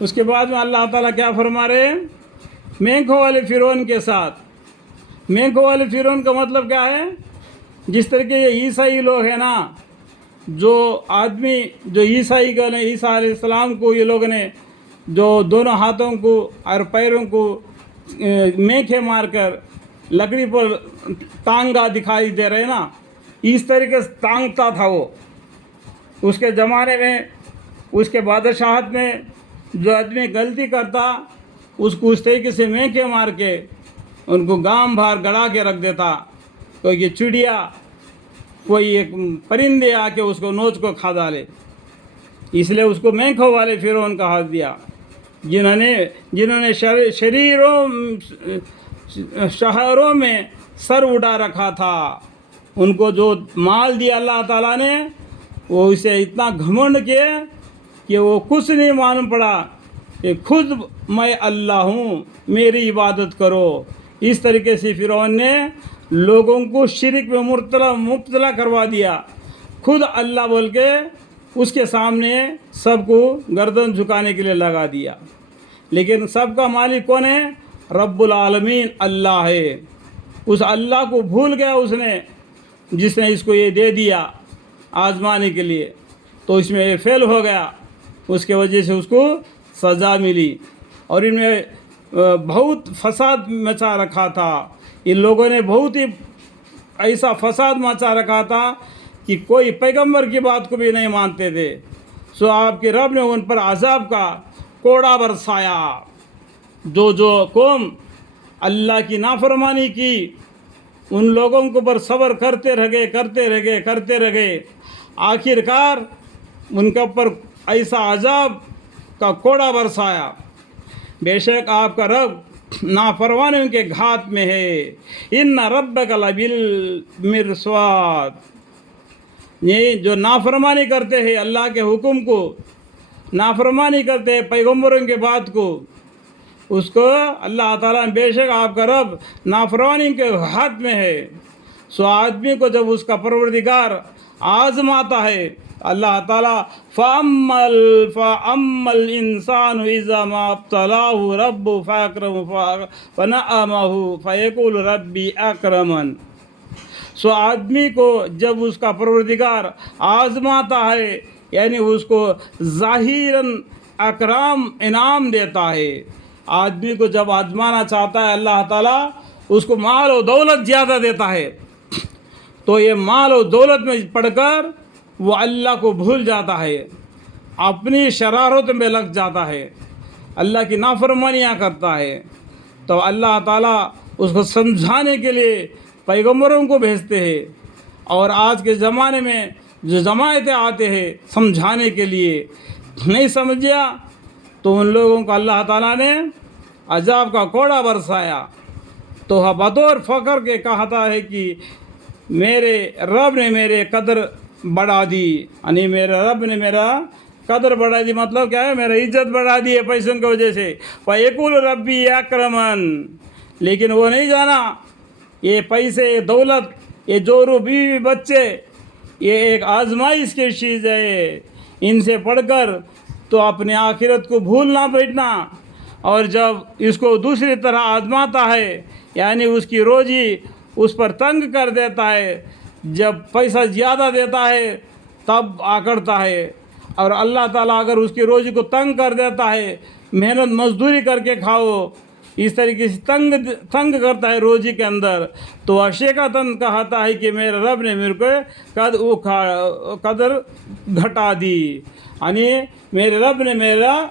اس کے بعد میں اللہ تعالیٰ کیا فرما رہے ہیں؟ مینکوں والے فرعون کے ساتھ. مینکوں والے فرعون کا مطلب کیا ہے؟ جس طریقے یہ عیسائی لوگ ہیں نا، جو آدمی جو عیسائی کا نے عیسیٰ علیہ السلام کو یہ لوگ نے جو دونوں ہاتھوں کو اور پیروں کو مینکھے مار کر لکڑی پر ٹانگا دکھائی دے رہے نا، اس طریقے سے ٹانگتا تھا وہ. اس کے زمانے میں، اس کے بادشاہت میں جو آدمی غلطی کرتا اس کو اس طریقے سے مینکھے مار کے ان کو گام بھار گڑا کے رکھ دیتا. کوئی چڑیا، کوئی ایک پرندے آ کے اس کو نوچ کو کھا ڈالے. اس لیے اس کو مینکھوں والے فرعون کہا دیا، جنہوں نے شہروں میں سر اٹھا رکھا تھا. ان کو جو مال دیا اللہ تعالیٰ نے، وہ اسے اتنا گھمنڈ کیے کہ وہ کچھ نہیں معلوم پڑا کہ خود میں اللہ ہوں، میری عبادت کرو. اس طریقے سے فرعون نے لوگوں کو شرک میں مبتلا کروا دیا. خود اللہ بول کے اس کے سامنے سب کو گردن جھکانے کے لیے لگا دیا. لیکن سب کا مالک کون ہے؟ رب العالمین اللہ ہے. اس اللہ کو بھول گیا اس نے، جس نے اس کو یہ دے دیا آزمانے کے لیے. تو اس میں یہ فیل ہو گیا، اس کے وجہ سے اس کو سزا ملی. اور ان میں بہت فساد مچا رکھا تھا. ان لوگوں نے بہت ہی ایسا فساد مچا رکھا تھا کہ کوئی پیغمبر کی بات کو بھی نہیں مانتے تھے. سو آپ کے رب نے ان پر عذاب کا کوڑا برسایا. جو قوم اللہ کی نافرمانی کی، ان لوگوں کے اوپر صبر کرتے رہ گئے. آخر کار ان کے اوپر ایسا عذاب کا کوڑا برسایا. بے شک آپ کا رب نافرمانوں کے گھات میں ہے. ان ربک لبالمرصاد. یہ جو نافرمانی کرتے ہیں اللہ کے حکم کو، نافرمانی کرتے ہیں پیغمبروں کے بات کو، اس کو اللہ تعالیٰ بے شک آپ کا رب نافرمانی کے ہاتھ میں ہے. سو آدمی کو جب اس کا پروردگار آزماتا ہے اللہ تعالیٰ، فَأَمَّا الْإِنسَانُ إِذَا مَا ابْتَلَاهُ رَبُّهُ فَأَكْرَمَهُ فَنَعَّمَهُ فَيَقُولُ رَبِّي أَكْرَمَنِ. سو آدمی کو جب اس کا پروردگار آزماتا ہے، یعنی اس کو ظاہراً اکرام انعام دیتا ہے. آدمی کو جب آزمانا چاہتا ہے اللہ تعالیٰ، اس کو مال و دولت زیادہ دیتا ہے. تو یہ مال و دولت میں پڑھ کر وہ اللہ کو بھول جاتا ہے، اپنی شرارت میں لگ جاتا ہے، اللہ کی نافرمانیاں کرتا ہے. تو اللہ تعالیٰ اس کو سمجھانے کے لیے پیغمبروں کو بھیجتے ہیں. اور آج کے زمانے میں جو جماعتیں آتے ہیں سمجھانے کے لیے، نہیں سمجھا تو ان لوگوں کو اللہ تعالیٰ نے عذاب کا کوڑا برسایا. تو بطور فخر کے کہتا ہے کہ میرے رب نے میرے قدر بڑھا دی. یعنی میرے رب نے میرا قدر بڑھا دی، مطلب کیا ہے؟ میرا عزت بڑھا دی ہے پیسوں کی وجہ سے. فَيَقُولُ رَبِّي أَكْرَمَنِ. لیکن وہ نہیں جانا یہ پیسے، یہ دولت، یہ جورو بیوی بچے، یہ ایک آزمائش کی چیز ہے. ان سے پڑھ کر تو اپنے آخرت کو بھولنا بیٹھنا. اور جب اس کو دوسری طرح آزماتا ہے، یعنی اس کی روزی اس پر تنگ کر دیتا ہے، جب پیسہ زیادہ دیتا ہے تب آکڑتا ہے. اور اللہ تعالیٰ اگر اس کی روزی کو تنگ کر دیتا ہے، محنت مزدوری کر کے کھاؤ، اس طریقے سے تنگ کرتا ہے روزی کے اندر، تو عشیقتاً کہتا ہے کہ میرے رب نے میرے کو قدر گھٹا دی. یعنی میرے رب نے میرا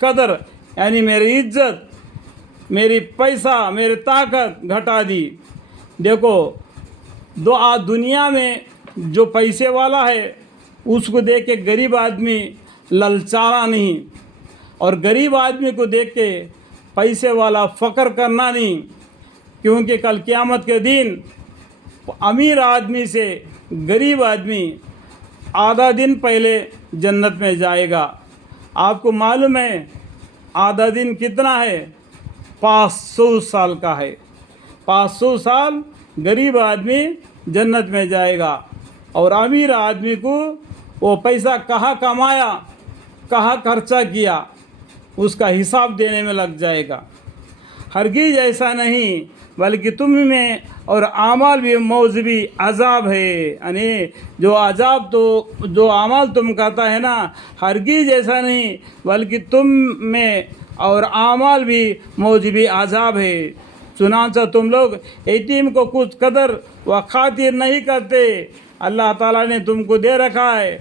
قدر، یعنی میری عزت، میری پیسہ، میری طاقت گھٹا دی. دیکھو دنیا میں جو پیسے والا ہے اس کو دیکھ کے غریب آدمی للچانا نہیں، اور غریب آدمی کو دیکھ کے پیسے والا فخر کرنا نہیں. کیونکہ کل قیامت کے دن امیر آدمی سے غریب آدمی آدھا دن پہلے جنت میں جائے گا. آپ کو معلوم ہے آدھا دن کتنا ہے؟ 500 سال کا ہے. 500 سال غریب آدمی جنت میں جائے گا، اور امیر آدمی کو وہ پیسہ کہاں کمایا، کہاں خرچہ کیا، اس کا حساب دینے میں لگ جائے گا۔ ہرگز ایسا نہیں، بلکہ تم میں اور اعمال بھی موجبی عذاب ہے، یعنی جو اعمال تم کرتا ہے نا، ہرگز ایسا نہیں بلکہ تم میں اور اعمال بھی موجبی عذاب ہے۔ چنانچہ تم لوگ یتیم کو کچھ قدر و خاطر نہیں کرتے، اللہ تعالیٰ نے تم کو دے رکھا ہے،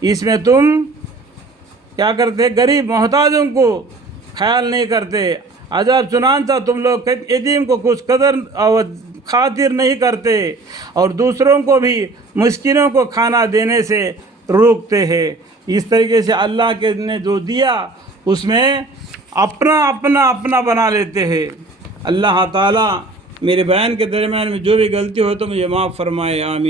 اس میں تم کیا کرتے؟ غریب محتاجوں کو خیال نہیں کرتے۔ عذاب چنانچہ تم لوگ یتیم کو کچھ قدر اور خاطر نہیں کرتے اور دوسروں کو بھی مسکینوں کو کھانا دینے سے روکتے ہیں۔ اس طریقے سے اللہ کے نے جو دیا اس میں اپنا بنا لیتے ہیں۔ اللہ تعالیٰ میرے بیان کے درمیان میں جو بھی غلطی ہو تو مجھے معاف فرمائے، آمین۔